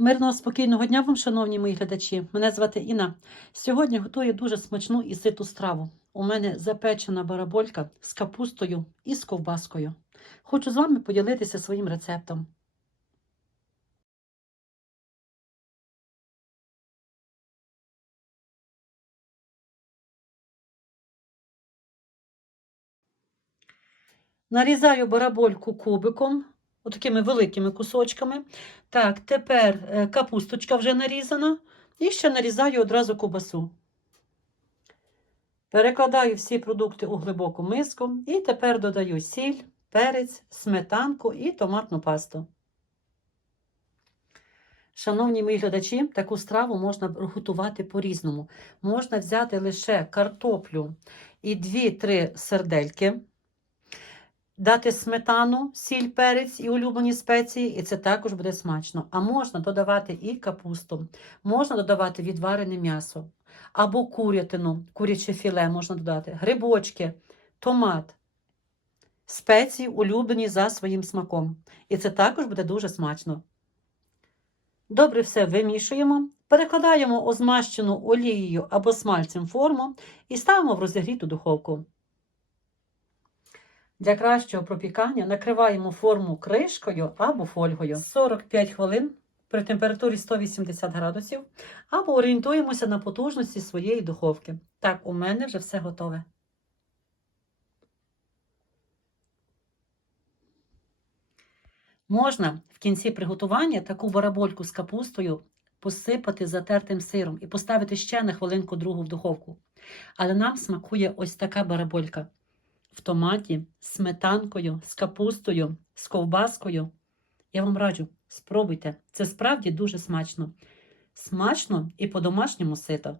Мирного спокійного дня вам, шановні мої глядачі. Мене звати Інна. Сьогодні готую дуже смачну і ситу страву. У мене запечена бараболька з капустою і з ковбаскою. Хочу з вами поділитися своїм рецептом. Нарізаю барабольку кубиком, отакими великими кусочками. Так, тепер е, капусточка вже нарізана. І ще нарізаю одразу кубасу. Перекладаю всі продукти у глибоку миску. І тепер додаю сіль, перець, сметанку і томатну пасту. Шановні мої глядачі, таку страву можна готувати по-різному. Можна взяти лише картоплю і 2-3 сердельки дати сметану, сіль, перець і улюблені спеції, і це також буде смачно. А можна додавати і капусту, можна додавати відварене м'ясо або курятину, куряче філе можна додати, грибочки, томат, спеції, улюблені за своїм смаком. І це також буде дуже смачно. Добре все вимішуємо, перекладаємо озмащену олією або смальцем форму і ставимо в розігріту духовку. Для кращого пропікання накриваємо форму кришкою або фольгою 45 хвилин при температурі 180 градусів, або орієнтуємося на потужності своєї духовки. Так, у мене вже все готове. Можна в кінці приготування таку барабольку з капустою посипати затертим сиром і поставити ще на хвилинку другу в духовку. Але нам смакує ось така бараболька в томаті, з сметанкою, з капустою, з ковбаскою. Я вам раджу, спробуйте. Це справді дуже смачно. Смачно і по-домашньому сито.